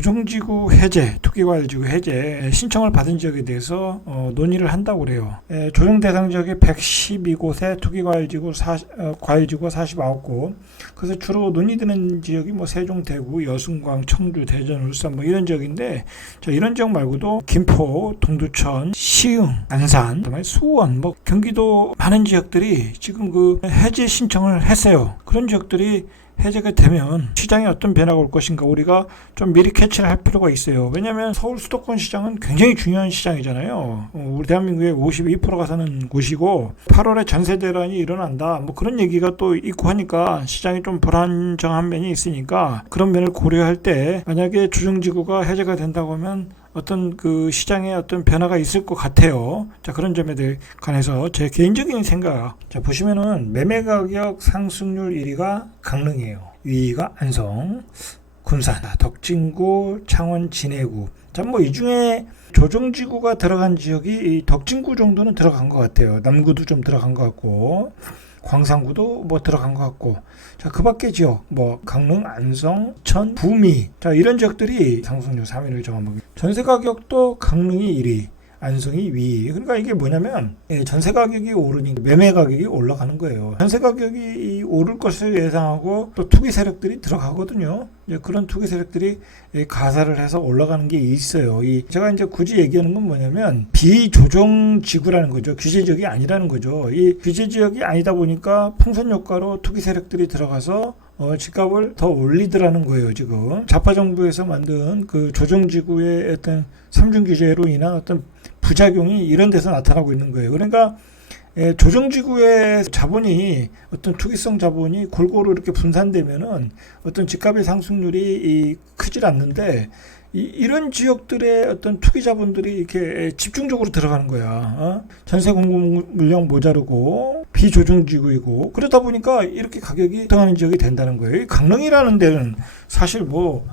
조정지구 해제, 투기과열지구 해제 신청을 받은 지역에 대해서 논의를 한다고 그래요. 조정 대상 지역이 112곳에 투기과열지구 과열지구가 49곳. 그래서 주로 논의되는 지역이 뭐 세종, 대구, 여순광, 청주, 대전, 울산 뭐 이런 지역인데, 자, 이런 지역 말고도 김포, 동두천, 시흥, 안산, 수원, 뭐 경기도 많은 지역들이 지금 그 해제 신청을 했어요. 그런 지역들이 해제가 되면 시장에 어떤 변화가 올 것인가 우리가 좀 미리 캐치를 할 필요가 있어요. 왜냐하면 서울 수도권 시장은 굉장히 중요한 시장이잖아요. 우리 대한민국의 52%가 사는 곳이고 8월에 전세 대란이 일어난다 뭐 그런 얘기가 또 있고 하니까 시장이 좀 불안정한 면이 있으니까 그런 면을 고려할 때 만약에 조정지구가 해제가 된다고 하면 어떤 그 시장에 어떤 변화가 있을 것 같아요. 자, 그런 점에 대해 관해서 제 개인적인 생각. 자, 보시면은 매매 가격 상승률 1위가 강릉이에요. 2위가 안성, 군산, 덕진구, 창원, 진해구. 자, 뭐 이 중에 조정지구가 들어간 지역이 이 덕진구 정도는 들어간 것 같아요. 남구도 좀 들어간 것 같고. 광산구도 뭐 들어간 것 같고, 자, 그 밖에 지역, 뭐, 강릉, 안성, 천, 구미, 자, 이런 지역들이 상승률 3위를 정합니다. 전세 가격도 강릉이 1위, 안성이 2위. 그러니까 이게 뭐냐면, 전세 가격이 오르니까 매매 가격이 올라가는 거예요. 전세 가격이 오를 것을 예상하고 또 투기 세력들이 들어가거든요. 그런 투기 세력들이 가사를 해서 올라가는 게 있어요. 제가 이제 굳이 얘기하는 건 뭐냐면 비조정 지구라는 거죠. 규제 지역이 아니라는 거죠. 이 규제 지역이 아니다 보니까 풍선 효과로 투기 세력들이 들어가서 집값을 더 올리더라는 거예요. 지금 좌파 정부에서 만든 그 조정 지구의 어떤 삼중 규제로 인한 어떤 부작용이 이런 데서 나타나고 있는 거예요. 그러니까 조정지구의 자본이 어떤 투기성 자본이 골고루 이렇게 분산되면은 어떤 집값의 상승률이 크질 않는데 이런 지역들의 어떤 투기 자본들이 이렇게 집중적으로 들어가는 거야. 전세 공급 물량 모자르고 비조정지구이고 그러다 보니까 이렇게 가격이 등하는 지역이 된다는 거예요. 강릉이라는 데는 사실 뭐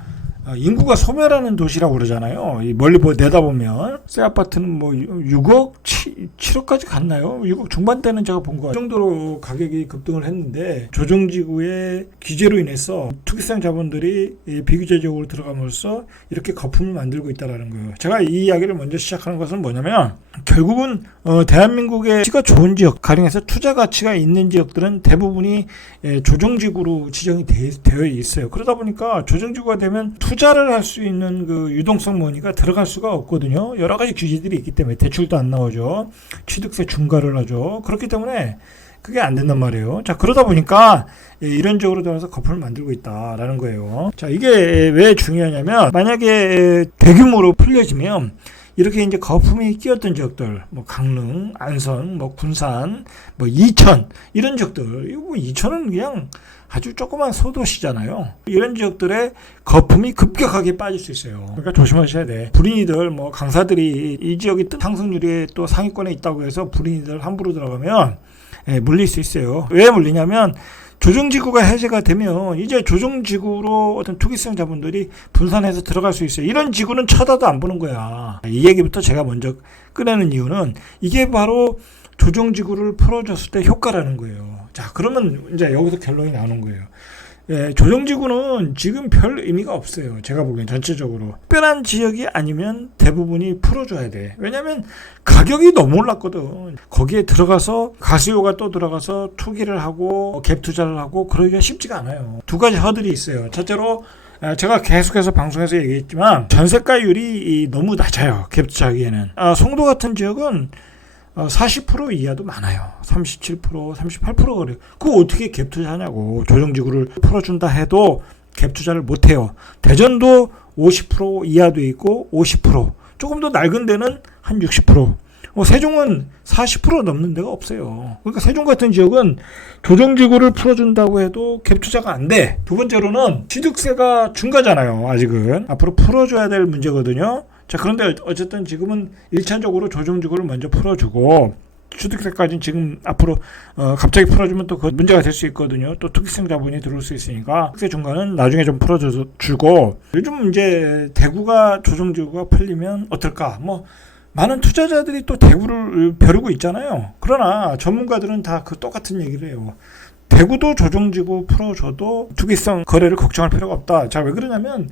인구가 소멸하는 도시라고 그러잖아요. 멀리 내다보면 새 아파트는 뭐 6억, 7억까지 갔나요? 6억 중반대는 제가 본 거 같아요. 그 정도로 가격이 급등을 했는데 조정지구의 규제로 인해서 투기성 자본들이 비규제적으로 들어감으로써 이렇게 거품을 만들고 있다는 거예요. 제가 이 이야기를 먼저 시작하는 것은 뭐냐면 결국은 대한민국의 가치가 좋은 지역, 가령해서 투자 가치가 있는 지역들은 대부분이 조정지구로 지정이 되어 있어요. 그러다 보니까 조정지구가 되면 투자를 할 수 있는 그 유동성 머니가 들어갈 수가 없거든요. 여러 가지 규제들이 있기 때문에 대출도 안 나오죠. 취득세 중과를 하죠. 그렇기 때문에 그게 안 된단 말이에요. 자, 그러다 보니까 이런 쪽으로 들어서 거품을 만들고 있다라는 거예요. 자, 이게 왜 중요하냐면 만약에 대규모로 풀려지면 이렇게 이제 거품이 끼었던 지역들, 뭐 강릉, 안성, 뭐 군산, 뭐 이천 이런 지역들, 이거 뭐 이천은 그냥 아주 조그만 소도시잖아요. 이런 지역들의 거품이 급격하게 빠질 수 있어요. 그러니까 조심하셔야 돼. 불인이들, 뭐 강사들이 이 지역이 상승률이 또 상위권에 있다고 해서 불인이들 함부로 들어가면 물릴 수 있어요. 왜 물리냐면 조정지구가 해제가 되면 이제 조정지구로 어떤 투기성 자본들이 분산해서 들어갈 수 있어요. 이런 지구는 쳐다도 안 보는 거야. 이 얘기부터 제가 먼저 꺼내는 이유는 이게 바로 조정지구를 풀어줬을 때 효과라는 거예요. 자, 그러면 이제 여기서 결론이 나오는 거예요. 조정지구는 지금 별 의미가 없어요. 제가 보기엔 전체적으로. 특별한 지역이 아니면 대부분이 풀어줘야 돼. 왜냐면 가격이 너무 올랐거든. 거기에 들어가서 가수요가 또 들어가서 투기를 하고 갭 투자를 하고 그러기가 쉽지가 않아요. 두 가지 허들이 있어요. 첫째로 제가 계속해서 방송에서 얘기했지만 전세가율이 너무 낮아요. 갭 투자하기에는. 송도 같은 지역은 40% 이하도 많아요. 37%, 38% 그래요. 그거 어떻게 갭 투자하냐고. 조정지구를 풀어준다 해도 갭 투자를 못해요. 대전도 50% 이하도 있고 50%. 조금 더 낡은 데는 한 60%. 세종은 40% 넘는 데가 없어요. 그러니까 세종 같은 지역은 조정지구를 풀어준다고 해도 갭 투자가 안 돼. 두 번째로는 취득세가 중과잖아요. 아직은. 앞으로 풀어줘야 될 문제거든요. 자, 그런데 어쨌든 지금은 1차적으로 조정지구를 먼저 풀어주고 취득세까지는 지금 앞으로 갑자기 풀어주면 또 그 문제가 될 수 있거든요. 또 투기성 자본이 들어올 수 있으니까 취득세 중과는 나중에 좀 풀어주고 요즘 이제 대구가 조정지구가 풀리면 어떨까? 뭐 많은 투자자들이 또 대구를 벼르고 있잖아요. 그러나 전문가들은 다 그 똑같은 얘기를 해요. 대구도 조정지구 풀어줘도 투기성 거래를 걱정할 필요가 없다. 자, 왜 그러냐면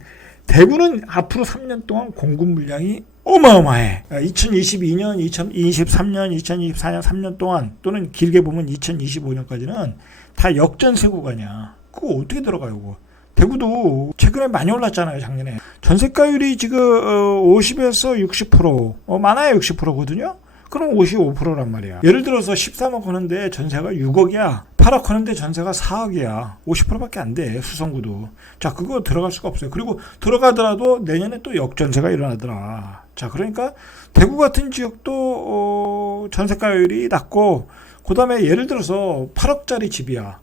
대구는 앞으로 3년 동안 공급 물량이 어마어마해. 2022년, 2023년, 2024년 3년 동안 또는 길게 보면 2025년까지는 다 역전세 구간이야. 그거 어떻게 들어가요, 그거? 대구도 최근에 많이 올랐잖아요, 작년에. 전세가율이 지금 50에서 60%, 많아야 60%거든요. 그럼 55%란 말이야. 예를 들어서 13억 하는데 전세가 6억이야. 8억 하는데 전세가 4억이야. 50%밖에 안 돼, 수성구도. 자, 그거 들어갈 수가 없어요. 그리고 들어가더라도 내년에 또 역전세가 일어나더라. 자, 그러니까 대구 같은 지역도 전세가율이 낮고, 그 다음에 예를 들어서 8억짜리 집이야.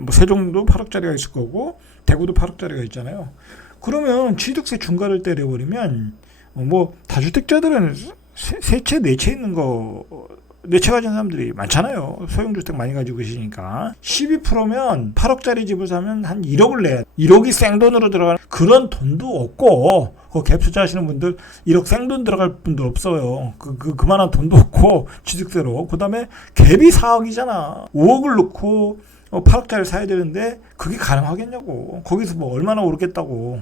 뭐 세종도 8억짜리가 있을 거고 대구도 8억짜리가 있잖아요. 그러면 취득세 중과를 때려버리면 뭐 다주택자들은 세 채, 네 채 있는 거, 네 채 가진 사람들이 많잖아요. 소형주택 많이 가지고 계시니까. 12%면 8억짜리 집을 사면 한 1억을 내야 돼. 1억이 생돈으로 들어가는 그런 돈도 없고, 그 갭 투자하시는 분들 1억 생돈 들어갈 분들 없어요. 그만한 돈도 없고, 취득세로. 그 다음에 갭이 4억이잖아. 5억을 넣고 8억짜리 사야 되는데 그게 가능하겠냐고. 거기서 뭐 얼마나 오르겠다고.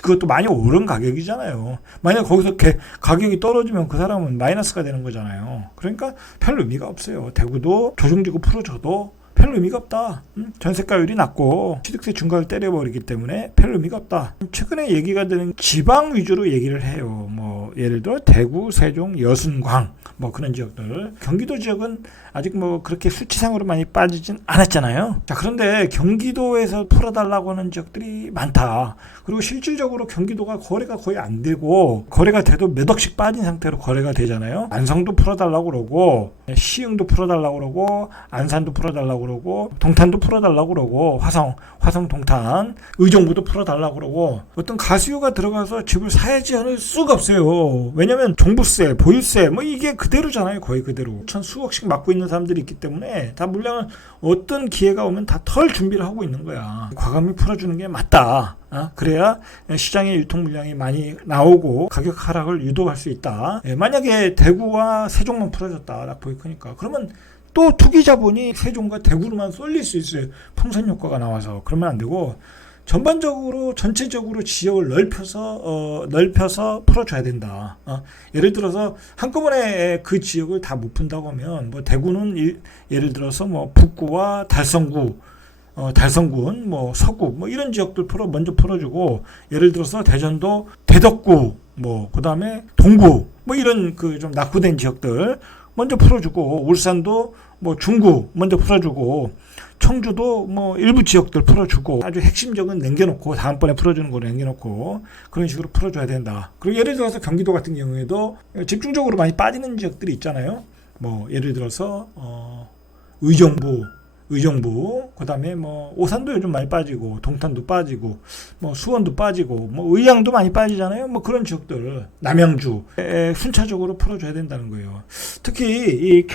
그것도 많이 오른 가격이잖아요. 만약 거기서 가격이 떨어지면 그 사람은 마이너스가 되는 거잖아요. 그러니까 별 의미가 없어요. 대구도 조정지구 풀어줘도 별 의미가 없다. 전세가율이 낮고 취득세 중과를 때려버리기 때문에 별 의미가 없다. 최근에 얘기가 되는 지방 위주로 얘기를 해요. 뭐 예를 들어 대구, 세종, 여순광 뭐 그런 지역들. 경기도 지역은 아직 뭐 그렇게 수치상으로 많이 빠지진 않았잖아요. 자, 그런데 경기도에서 풀어달라고 하는 지역들이 많다. 그리고 실질적으로 경기도가 거래가 거의 안 되고, 거래가 돼도 몇 억씩 빠진 상태로 거래가 되잖아요. 안성도 풀어달라고 그러고, 시흥도 풀어달라고 그러고, 안산도 풀어달라고 그러고, 동탄도 풀어달라고 그러고, 화성 동탄, 의정부도 풀어달라고 그러고, 어떤 가수요가 들어가서 집을 사야지 하는 수가 없어요. 왜냐면 종부세, 보유세 뭐 이게 그대로잖아요. 거의 그대로. 천 수억씩 맞고 있는 사람들이 있기 때문에 다 물량을 어떤 기회가 오면 다 털 준비를 하고 있는 거야. 과감히 풀어주는 게 맞다. 그래야 시장에 유통 물량이 많이 나오고 가격 하락을 유도할 수 있다. 만약에 대구와 세종만 풀어줬다. 낙폭이 크니까. 그러면 또 투기 자본이 세종과 대구로만 쏠릴 수 있어요. 풍선 효과가 나와서. 그러면 안 되고 전반적으로 전체적으로 지역을 넓혀서 풀어줘야 된다. 예를 들어서 한꺼번에 그 지역을 다 못 푼다고 하면 뭐 대구는 예를 들어서 뭐 북구와 달성군, 뭐 서구 뭐 이런 지역들 먼저 풀어주고, 예를 들어서 대전도 대덕구, 뭐 그다음에 동구 뭐 이런 그 좀 낙후된 지역들 먼저 풀어주고, 울산도 뭐 중구 먼저 풀어주고, 청주도 뭐 일부 지역들 풀어주고, 아주 핵심적은 남겨놓고 다음번에 풀어주는 거 남겨놓고 그런 식으로 풀어줘야 된다. 그리고 예를 들어서 경기도 같은 경우에도 집중적으로 많이 빠지는 지역들이 있잖아요. 뭐 예를 들어서 의정부, 그다음에 뭐 오산도 요즘 많이 빠지고, 동탄도 빠지고, 뭐 수원도 빠지고, 뭐 의향도 많이 빠지잖아요. 뭐 그런 지역들, 남양주 순차적으로 풀어줘야 된다는 거예요. 특히 이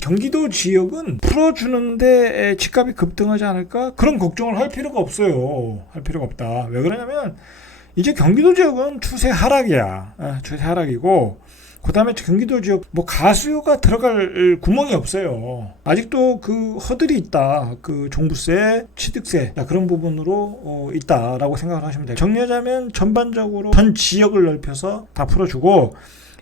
경기도 지역은 풀어주는데 집값이 급등하지 않을까? 그런 걱정을 할 필요가 없어요. 할 필요가 없다. 왜 그러냐면 이제 경기도 지역은 추세 하락이야. 추세 하락이고, 그 다음에 경기도 지역 뭐 가수요가 들어갈 구멍이 없어요. 아직도 그 허들이 있다. 그 종부세, 취득세 그런 부분으로 있다라고 생각을 하시면 돼요. 정리하자면 전반적으로 전 지역을 넓혀서 다 풀어주고,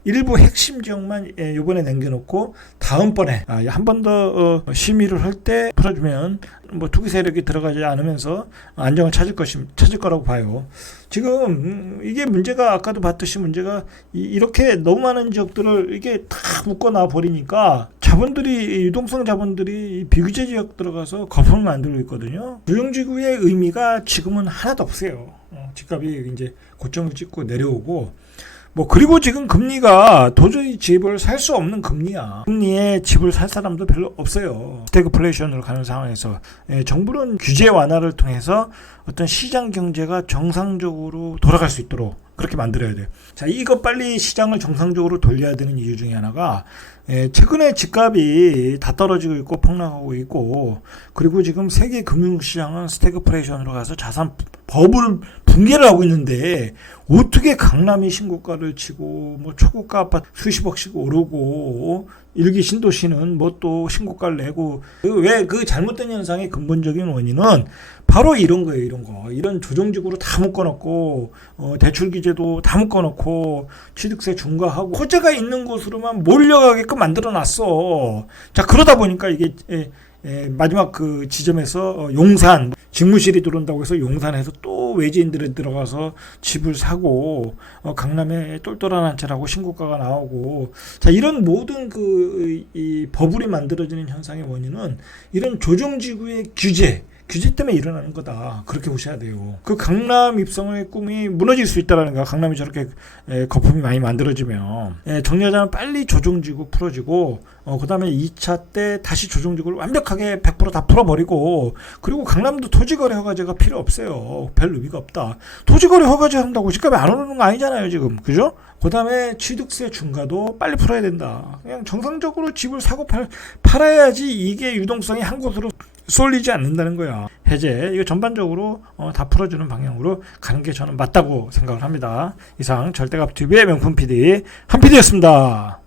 일부 핵심 지역만 이번에 남겨놓고 다음번에 한 번 더 심의를 할 때 풀어주면 뭐 투기 세력이 들어가지 않으면서 안정을 찾을 거라고 봐요. 지금 이게 문제가, 아까도 봤듯이 문제가 이렇게 너무 많은 지역들을 이게 다 묶어놔 버리니까 유동성 자본들이 비규제 지역 들어가서 거품을 만들고 있거든요. 조정지구의 의미가 지금은 하나도 없어요. 집값이 이제 고점을 찍고 내려오고, 뭐 그리고 지금 금리가 도저히 집을 살 수 없는 금리야. 금리에 집을 살 사람도 별로 없어요. 스태그플레이션으로 가는 상황에서 정부는 규제 완화를 통해서 어떤 시장 경제가 정상적으로 돌아갈 수 있도록 그렇게 만들어야 돼요. 자, 이거 빨리 시장을 정상적으로 돌려야 되는 이유 중에 하나가, 최근에 집값이 다 떨어지고 있고 폭락하고 있고, 그리고 지금 세계 금융시장은 스태그플레이션으로 가서 자산 버블 붕괴를 하고 있는데 어떻게 강남이 신고가를 치고 뭐 초고가 아파트 수십억씩 오르고 일기 신도시는 뭐 또 신고가를 내고 왜 그 잘못된 현상의 근본적인 원인은 바로 이런 거예요. 이런 거 이런 조정직으로 다 묶어놓고 대출 규제도 다 묶어놓고 취득세 중과하고 호재가 있는 곳으로만 몰려가게끔 만들어놨어. 자 그러다 보니까 이게 마지막 그 지점에서 용산 집무실이 들어온다고 해서 용산에서 또 외지인들이 들어가서 집을 사고 강남에 똘똘한 한 채라고 신고가가 나오고 자 이런 모든 이 버블이 만들어지는 현상의 원인은 이런 조정지구의 규제 때문에 일어나는 거다. 그렇게 보셔야 돼요. 그 강남 입성의 꿈이 무너질 수 있다라는 거야. 강남이 저렇게 거품이 많이 만들어지면 정리하자면 빨리 조정지구 풀어지고 그 다음에 2차 때 다시 조정지구를 완벽하게 100% 다 풀어버리고 그리고 강남도 토지거래 허가제가 필요 없어요. 별 의미가 없다. 토지거래 허가제 한다고 집값이 안 오르는 거 아니잖아요 지금. 그죠? 그 다음에 취득세 중과도 빨리 풀어야 된다. 그냥 정상적으로 집을 사고 팔아야지 이게 유동성이 한 곳으로 쏠리지 않는다는 거야. 해제 이거 전반적으로 다 풀어주는 방향으로 가는 게 저는 맞다고 생각을 합니다. 이상 절대값TV의 명품 PD 한 PD였습니다.